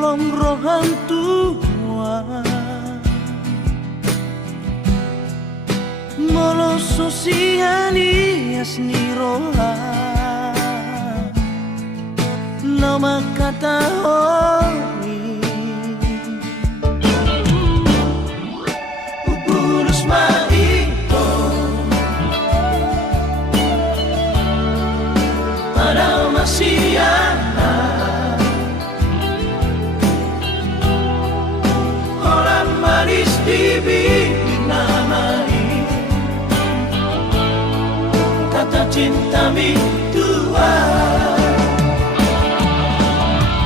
tolong rohan tua molo sosiani asni roha nama kata honi ubulus maiko pada masih manis di bibir namai kata cinta mi tua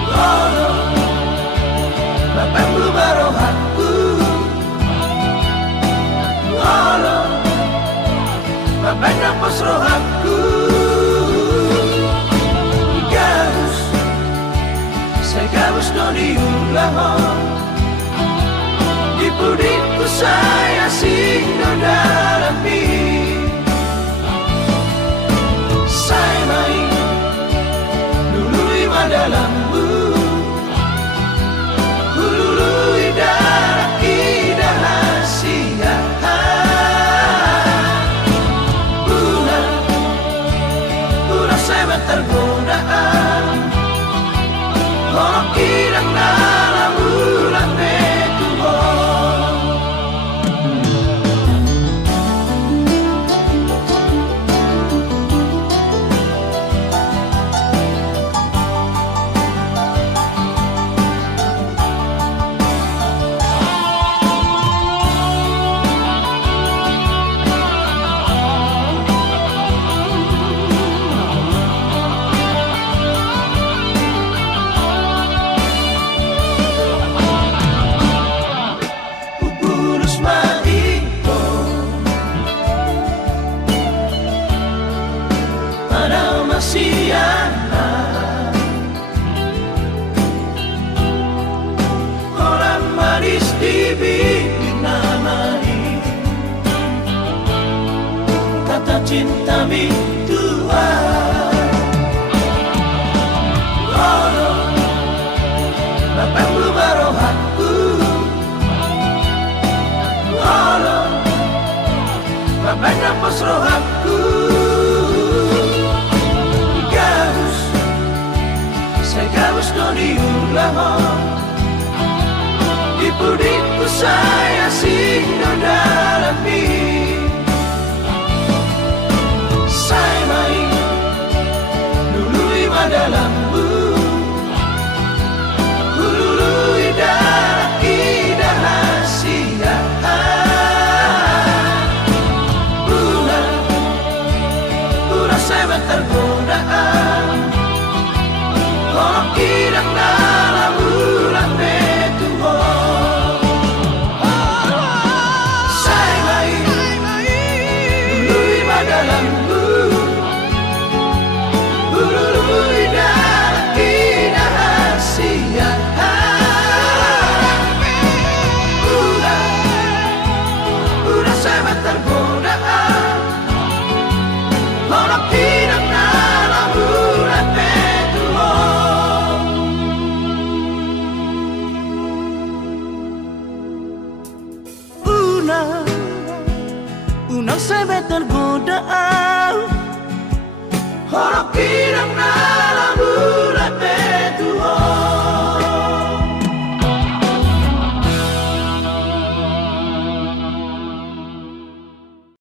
oh bapak barohaku oh bapak napos rohaku gabus saya gabus doni ulahon Pudikku saya singgah dalam saya main dulu lima dalammu hulului darah indah hasia Pura saya tergodaan orang kirang dalam bulan orang manis di bibir namai kata cinta mi tua oh bapak barohaku oh bapak napos rohaku Gabus doni ulahon di pudikku saya